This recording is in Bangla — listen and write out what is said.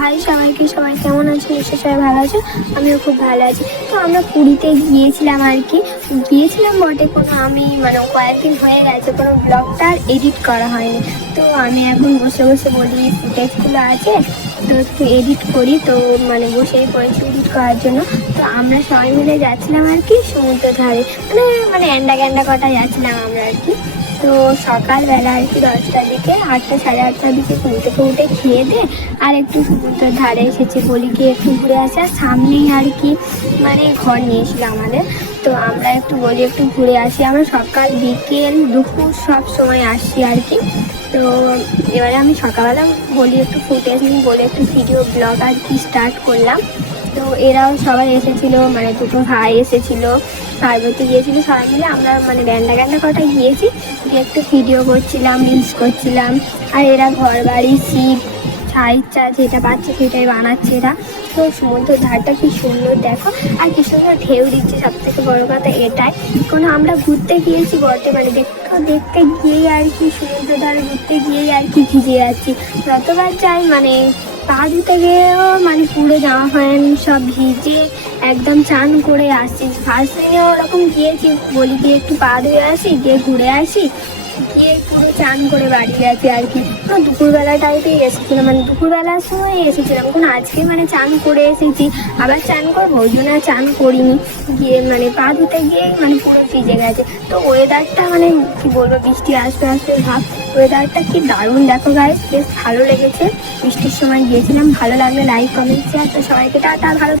হাই সবাইকে, সবাই কেমন আছে? নিশ্চয়ই সবাই ভালো আছে, আমিও খুব ভালো আছি। তো আমরা পুরীতে গিয়েছিলাম আর কি, গিয়েছিলাম বটে, কোনো আমি মানে কয়েকদিন হয়ে গেছে কোনো ব্লগটা আর এডিট করা হয়নি। তো আমি এখন বসে বসে বলি ফুটেজগুলো আছে তো একটু এডিট করি, তো মানে বসেই পড়েছি এডিট করার জন্য। তো আমরা সবাই মিলে যাচ্ছিলাম আর কি সমুদ্র ধারে, মানে মানে অ্যান্ডা গ্যান্ডা কটা যাচ্ছিলাম আমরা আর কি। তো সকালবেলা আর কি 10টার দিকে, 8টা সাড়ে 8টার দিকে ঘুম থেকে উঠে খেয়ে দিয়ে আর একটু সমুদ্রের ধারে এসেছি, বলি গিয়ে একটু ঘুরে আসা, সামনেই আর কি মানে ঘর নিয়েছিল আমাদের। তো আমরা একটু বলি একটু ঘুরে আসি, আমরা সকাল বিকেল দুপুর সব সময় আসছি আর কি। তো এবারে আমি সকালবেলা বলি একটু ফুটেজ নিই বলে একটু ভিডিও ব্লগ আর কি স্টার্ট করলাম। তো এরাও সবাই এসেছিলো, মানে দুটো ভাই এসেছিলো, পার্বতী গিয়েছিলো, সবাই মিলে আমরা মানে গ্যান্ডা কটা গিয়েছি, গিয়ে একটু ভিডিও করছিলাম, রিলস করছিলাম। আর এরা ঘর বাড়ি শিব ছাইচা যেটা পাচ্ছে সেটাই বানাচ্ছে এরা। তো সমুদ্রের ধারটা কি সুন্দর দেখো, আর কি সুন্দর ঢেউ দিচ্ছে, সব থেকে বড় কথা এটাই। কোনো আমরা ঘুরতে গিয়েছি বটে, মানে দেখতে গিয়েই আর কি সমুদ্র ধারে ঘুরতে গিয়েই আর কি ভিজে যাচ্ছি। যতবার যাই মানে পা ধুতে গিয়েও মানে পুরো জামা প্যান্ট সব ভিজে একদম চান করে আসছি। ফার্স্ট দিনে ওরকম গিয়েছি, বলি গিয়ে একটু পা ধুয়ে আসি, গিয়ে ঘুরে আসি, গিয়ে পুরো চান করে বাড়ি গেছি আর কি। দুপুরবেলা টাইপেই এসেছিলাম, মানে দুপুরবেলার সময় এসেছিলাম, কোনো আজকে মানে চান করে এসেছি, আবার চান করবো ওই জন্য চান করিনি। গিয়ে মানে পা ধুতে গিয়ে মানে পুরো ভিজে গেছে। তো ওয়েদারটা মানে কি বলবো, বৃষ্টি আসবে আসবে ভাব, ওয়েদারটা কি দারুণ দেখো গাইস, বেশ ভালো লেগেছে। বৃষ্টির সময় গিয়েছিলাম, ভালো লাগলে লাইক কমেন্ট শেয়ার, তো সবাইকে টাটা, ভালো।